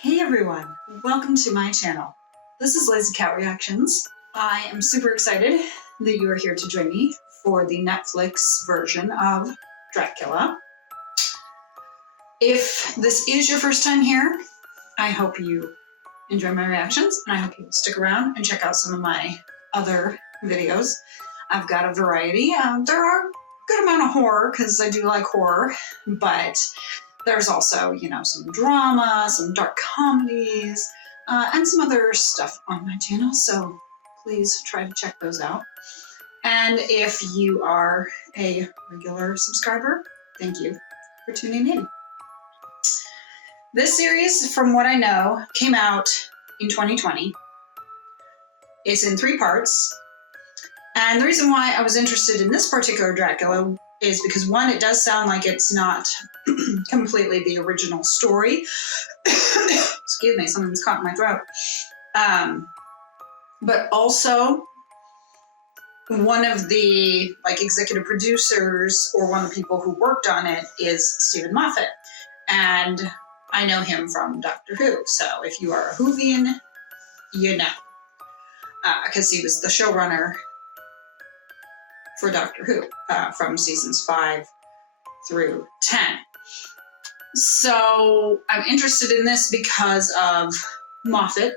Hey everyone, welcome to my channel. This is Lazy Cat Reactions. I am super excited that you are here to join me for the Netflix version of Dracula. If this is your first time here, I hope you enjoy my reactions and I hope you will stick around and check out some of my other videos. I've got a variety. There are a good amount of horror because I do like horror, but there's also, some drama, some dark comedies, and some other stuff on my channel, so please try to check those out. And if you are a regular subscriber, thank you for tuning in. This series, from what I know, came out in 2020. It's in 3 parts. And the reason why I was interested in this particular Dracula is because, one, it does sound like it's not completely the original story. Excuse me, something's caught in my throat. But also, one of the executive producers or one of the people who worked on it is Stephen Moffat. And I know him from Doctor Who. So if you are a Whovian, you know. Because he was the showrunner for Doctor Who from seasons 5 through 10. So I'm interested in this because of Moffat,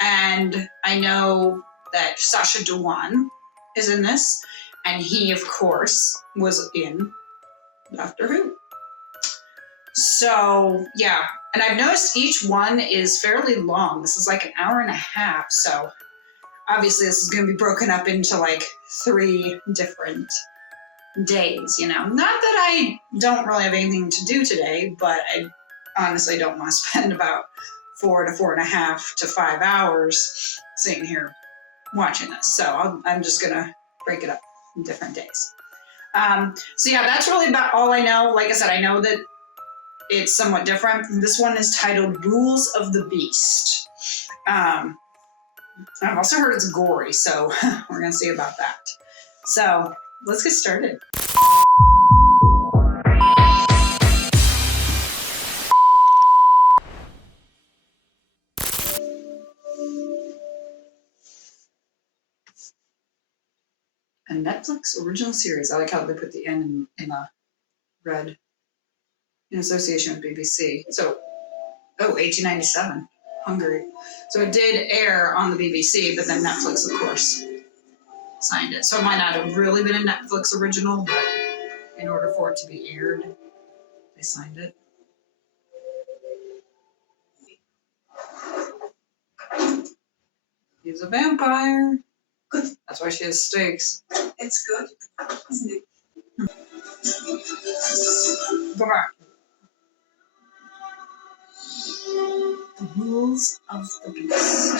and I know that Sacha Dhawan is in this, and he, of course, was in Doctor Who. So, yeah, and I've noticed each one is fairly long. This is like an hour and a half, so obviously this is going to be broken up into 3 different days, Not that I don't really have anything to do today, but I honestly don't want to spend about 4 to 4.5 to 5 hours sitting here watching this. So I'm just going to break it up in different days. So yeah, that's really about all I know. Like I said, I know that it's somewhat different. This one is titled Rules of the Beast. I've also heard it's gory, so we're going to see about that. So let's get started. A Netflix original series. I like how they put the N in a red in association with BBC. So, 1897, Hungary. So it did air on the BBC, but then Netflix, of course, signed it. So it might not have really been a Netflix original, but in order for it to be aired, they signed it. He's a vampire. That's why she has stakes. It's good, isn't it? The rules of the beast.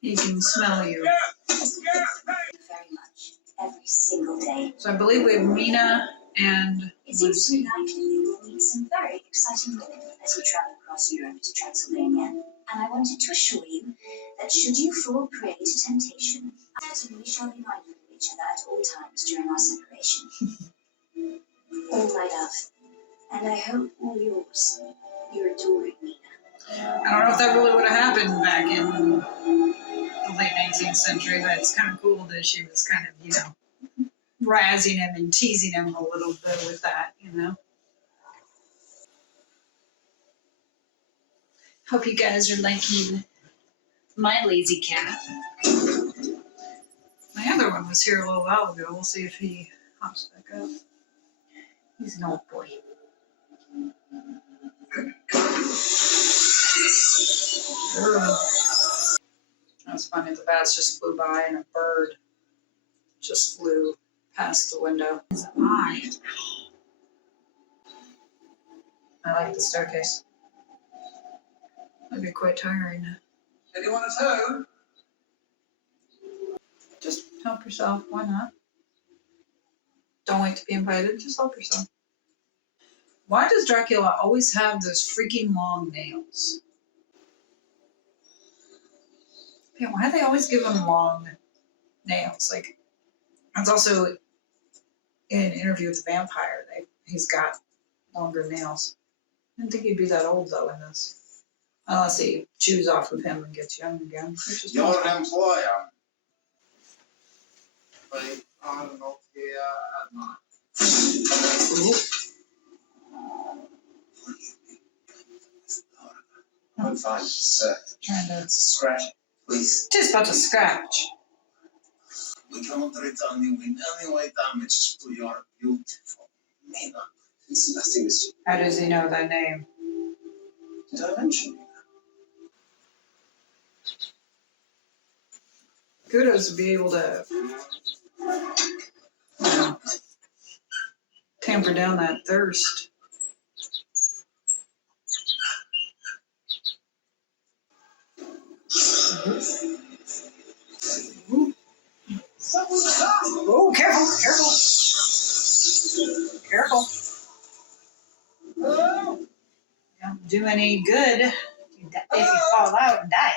He can smell you. Very much. Every single day. So I believe we have Mina and it seems to me likely we will meet some very exciting women as we travel across Europe to Transylvania. And I wanted to assure you that should you fall prey to temptation, certainly we shall be mindful of each other at all times during our separation. All my love, and I hope all yours, your adoring Mina. I don't know if that really would have happened back in the late 19th century, but it's kind of cool that she was kind of, razzing him and teasing him a little bit with that, Hope you guys are liking my lazy cat. My other one was here a little while ago. We'll see if he hops back up. He's an old boy. That's funny. The bats just flew by and a bird just flew past the window. His eye. I like the staircase. That'd be quite tiring. Anyone at home? Just help yourself. Why not? Don't wait to be invited. Just help yourself. Why does Dracula always have those freaking long nails? Yeah, why do they always give him long nails? That's also in an interview with the vampire. He's got longer nails. I didn't think he'd be that old though in this. Unless he chews off of him and gets young again. Which is Your possible. employer. They are not here at night. Ooh. I'm fine, sir. Trying to. Scratch, please. Just about to scratch. We cannot return you with any way damage to your beautiful Nina. It's nothing. How does he know that name? Did I mention you? Kudos to be able to, tamper down that thirst. Ooh. Oh, careful, careful. Careful. Don't do any good if you fall out and die.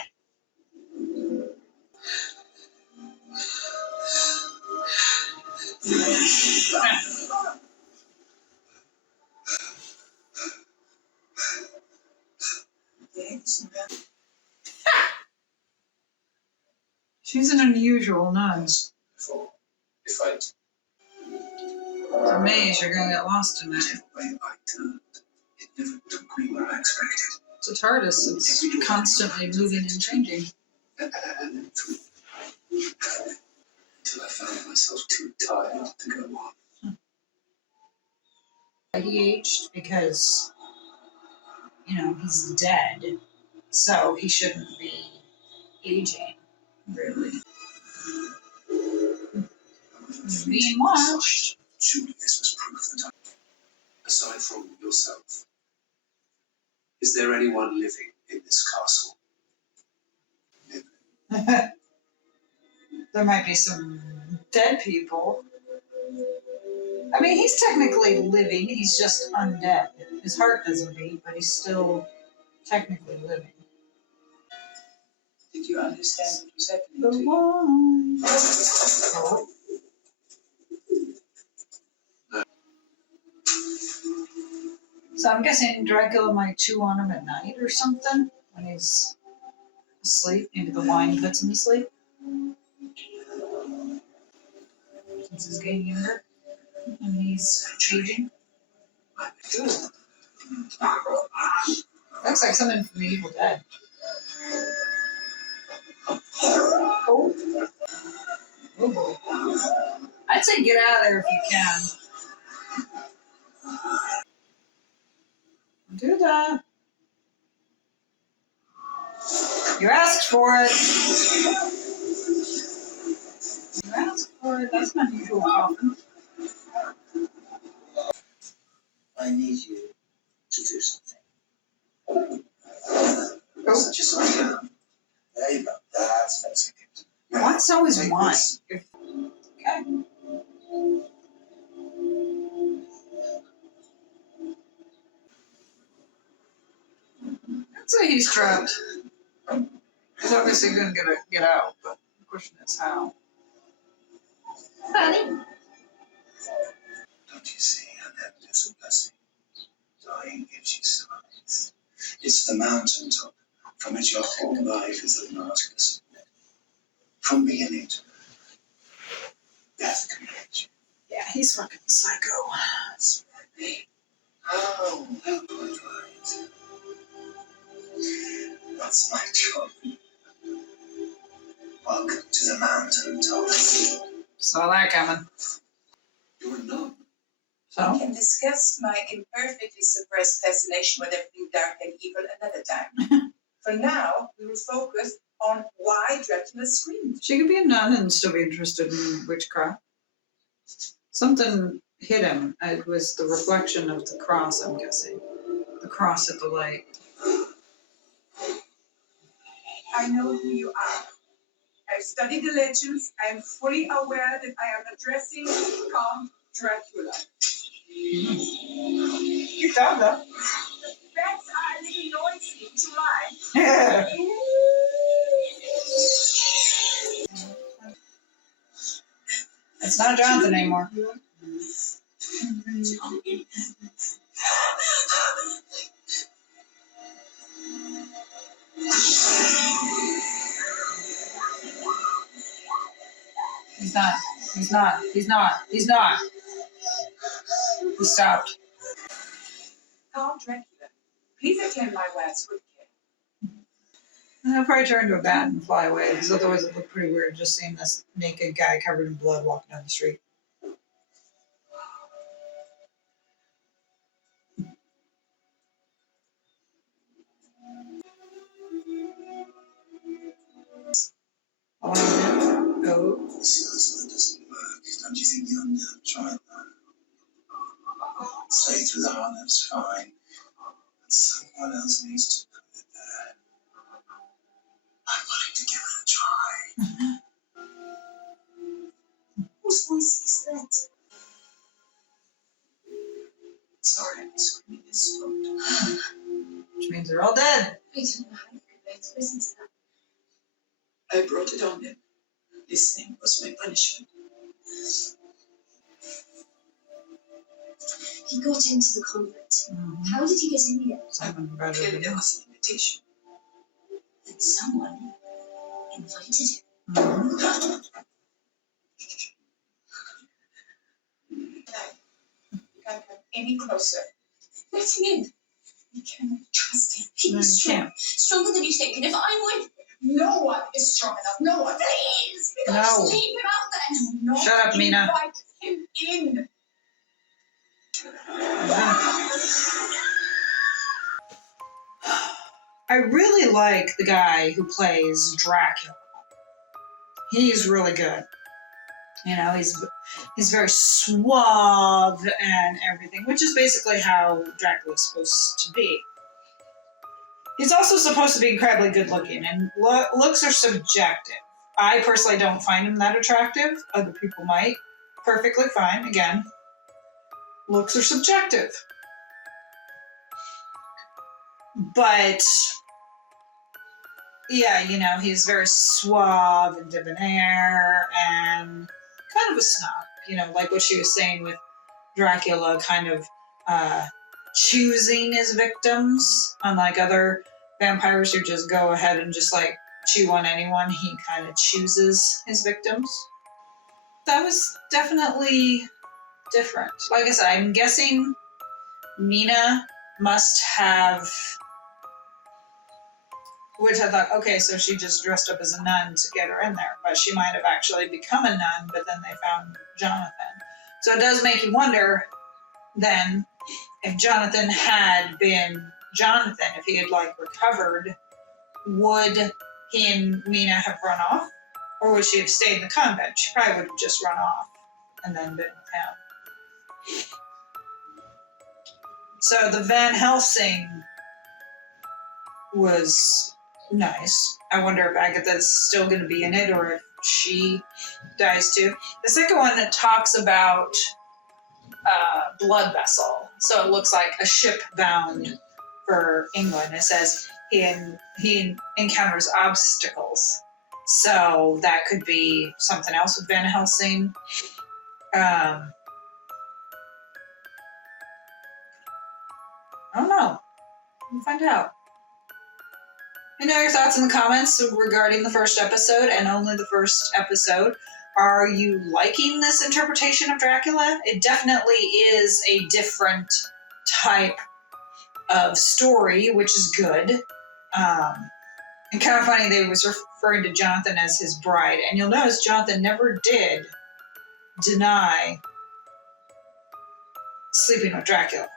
She's an unusual nun. For if I It's a maze, you're gonna get lost in it. way I turned, it never took me where I expected. It's a TARDIS, it's constantly moving and changing. And then through until I found myself too tired to go on. He aged because, he's dead, so he shouldn't be aging, really. He's being watched. Surely this was proof that aside from yourself, is there anyone living in this castle? There might be some dead people. I mean, he's technically living, he's just undead. His heart doesn't beat, but he's still technically living. Did you understand what was happening The to you? one. Oh. So I'm guessing Dracula might chew on him at night or something when he's asleep. Maybe the wine puts him to sleep. Since he's getting younger and he's aging. Ooh. Looks like something from the Evil Dead. Oh. Oh boy. I'd say get out of there if you can. Do that. You asked for it. You asked for it. That's an unusual coffin. I need you to do something. Oh. Such as I am. There you go. That's basic. What's always Take wine? this. Okay. I'd say he's trapped. He's obviously going to get out, but the question is how. Honey. Don't you see? And that is a blessing. Dying gives you size. It's the mountaintop from which your whole life is a marvelous. From beginning to death can reach you. Yeah, he's fucking psycho. That's right. Oh, quite right. That's my job. Welcome to the mountaintop. Saw that coming. You're not. We So, can discuss my imperfectly suppressed fascination with everything dark and evil another time. For now, we will focus on why Dracula screamed. she could be a nun and still be interested in witchcraft. Something hit him. It was the reflection of the cross, I'm guessing. The cross at the light. I know who you are. I've studied the legends. I am fully aware that I am addressing Count Dracula. You thought though. The bats are a little noisy. Would you mind? Yeah. It's not Jonathan anymore. He's not. He's not. He's not. He's not. He stopped. Count Dracula, please attend my words with care. And he'll probably turn into a bat and fly away, because otherwise it looked pretty weird just seeing this naked guy covered in blood walking down the street. Oh. So that doesn't work. Don't you think you'll try it? Stay through the heart, that's fine. But someone else needs to put it there. I'm willing to give it a try. Whose voice is that? Sorry, I'm screaming this throat. Which means they're all dead. I don't know how you could bear to listen to that. I brought it on him. Listening was my punishment. He got into the convent. Mm-hmm. How did he get in here? Someone better Clearly than there him. was an invitation. That someone invited him. Mhm. You can't come any closer. Let him in. You cannot trust him. He No, was you strong. can't. Stronger than you think. And if I would, No one is strong enough. No one. please, we No. gotta just leave him out there. Do not Shut up, Mina. invite him in. I really like the guy who plays Dracula. He's really good. You know, he's very suave and everything, which is basically how Dracula's supposed to be. He's also supposed to be incredibly good looking, and looks are subjective. I personally don't find him that attractive. Other people might. Perfectly fine. Again, looks are subjective. But yeah, you know, he's very suave and debonair and kind of a snob. You know, like what she was saying with Dracula, kind of choosing his victims, unlike other vampires who just go ahead and just like chew on anyone. He kind of chooses his victims. That was definitely different. Like I said, I'm guessing Mina must have, which I thought, okay, so she just dressed up as a nun to get her in there, but she might have actually become a nun, but then they found Jonathan. So it does make you wonder then, if Jonathan had been Jonathan, if he had like recovered, would he and Mina have run off? Or would she have stayed in the convent? She probably would have just run off and then been with him. So the Van Helsing was nice. I wonder if Agatha's still going to be in it or if she dies too. The second one that talks about blood vessel. So it looks like a ship bound for England. It says he encounters obstacles. So that could be something else with Van Helsing. I don't know. We'll find out. Let me know your thoughts in the comments regarding the first episode and only the first episode. Are you liking this interpretation of Dracula? It definitely is a different type of story, which is good. And kind of funny, they was referring to Jonathan as his bride. And you'll notice Jonathan never did deny sleeping with Dracula.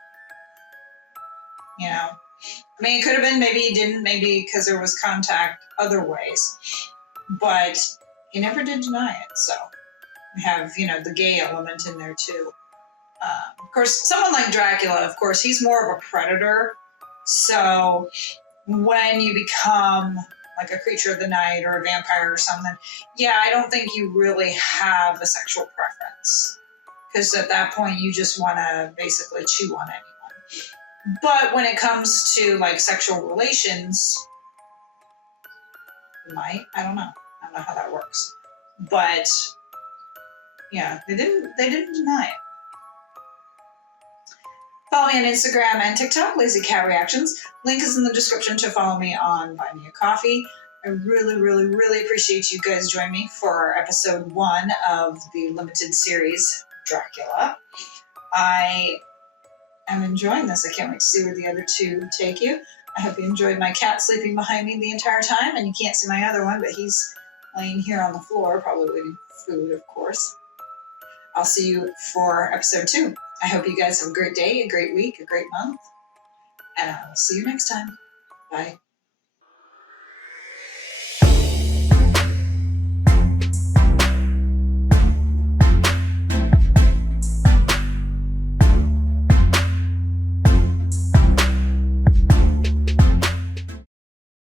You know? I mean, it could have been, maybe he didn't, maybe because there was contact other ways. But he never did deny it, so we have, you know, the gay element in there too. Of course, someone like Dracula, of course, he's more of a predator. So when you become like a creature of the night or a vampire or something, yeah, I don't think you really have a sexual preference. Because at that point, you just want to basically chew on anyone. But when it comes to like sexual relations, you might, I don't know how that works. But yeah, they didn't deny it. Follow me on Instagram and TikTok, Lazy Cat Reactions. Link is in the description to follow me on Buy Me a Coffee. I really, really, really appreciate you guys joining me for episode 1 of the limited series, Dracula. I am enjoying this. I can't wait to see where the other 2 take you. I hope you enjoyed my cat sleeping behind me the entire time, and you can't see my other one, but he's laying here on the floor, probably waiting for food, of course. I'll see you for episode 2. I hope you guys have a great day, a great week, a great month, and I'll see you next time. Bye.